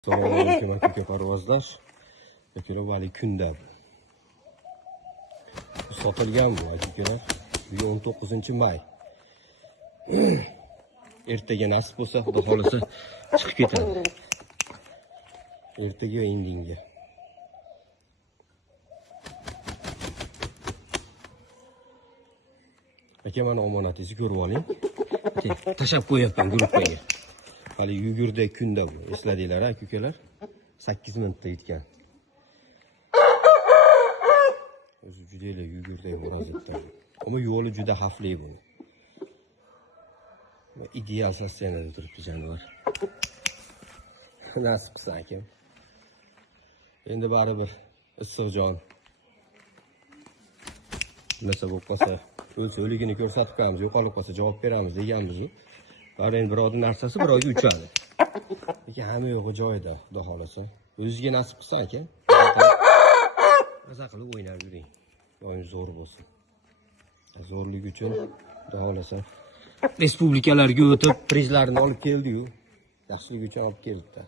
Assalomu alaykum aka parvozlar. Akalar vali kunda. Bu sotilgan bu akalar. Bu 19-may. Ertaga nasib bo'lsa, xudo xolasa chiqib ketadi. Ertaga indinga. Aka mana omonatingizni ko'rib oling. Tashab qo'yapman gruppaga. Hali yugurda kunda bu. Esladinglar aka-ukalar? 8 minutda yetgan. O'zi juda ele yugurda murojaatlar. Ammo yo'li juda xavfli bu. Ideal sostenada turibdi jonivor. Nasib qilsa aka. Endi baribir issiqjon. Nasa bo'lib qolsa, o'ligini ko'rsatib qo'yamiz, yo'qolib qolsa javob beramiz deganmiz. Har endi birovning narsasi birovga uchadi. Lekin hamma yo'g'i joyida, xudo xolasa. O'zingizga nasib qilsa aka, maza qilib o'ynab yuring. Doim zo'r bo'lsin. Zo'rlik uchun xudo xolasa respublikalarga o'tib prizlarni olib keldi-yu, yaxshilik uchun olib keldi.